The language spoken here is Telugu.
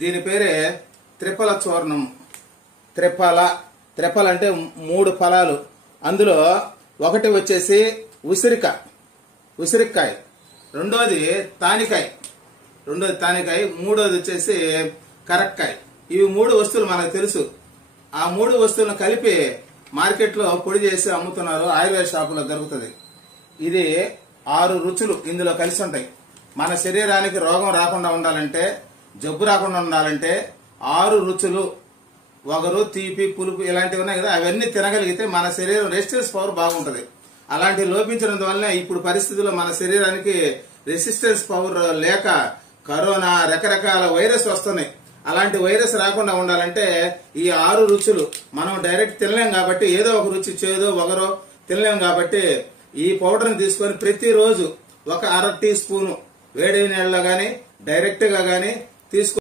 దీని పేరే త్రిఫల చూర్ణం. త్రిఫల అంటే 3 ఫలాలు. అందులో ఒకటి వచ్చేసి ఉసిరికాయ, రెండోది తానికాయ, మూడోది వచ్చేసి కరక్కాయ. ఇవి 3 వస్తువులు మనకు తెలుసు. ఆ 3 వస్తువులను కలిపి మార్కెట్లో పొడి చేసి అమ్ముతున్నారు. ఆయుర్వేద షాపులో దొరుకుతుంది. ఇది 6 రుచులు ఇందులో కలిసి ఉంటాయి. మన శరీరానికి రోగం రాకుండా ఉండాలంటే, జబ్బు రాకుండా ఉండాలంటే 6 రుచులు, వగరు, తీపి, పులుపు ఇలాంటివి ఉన్నాయి కదా, అవన్నీ తినగలిగితే మన శరీరం రెసిస్టెన్స్ పవర్ బాగుంటది. అలాంటివి లోపించడం వల్ల ఇప్పుడు పరిస్థితుల్లో మన శరీరానికి రెసిస్టెన్స్ పవర్ లేక కరోనా, రకరకాల వైరస్ వస్తున్నాయి. అలాంటి వైరస్ రాకుండా ఉండాలంటే ఈ 6 రుచులు మనం డైరెక్ట్ తినలేం కాబట్టి, ఏదో ఒక రుచి చేదో వగరో తినలేం కాబట్టి ఈ పౌడర్ని తీసుకొని ప్రతిరోజు ఒక 1/2 టీ స్పూను వేడి నీళ్ళలో గాని డైరెక్ట్ గా గాని తీసుకొని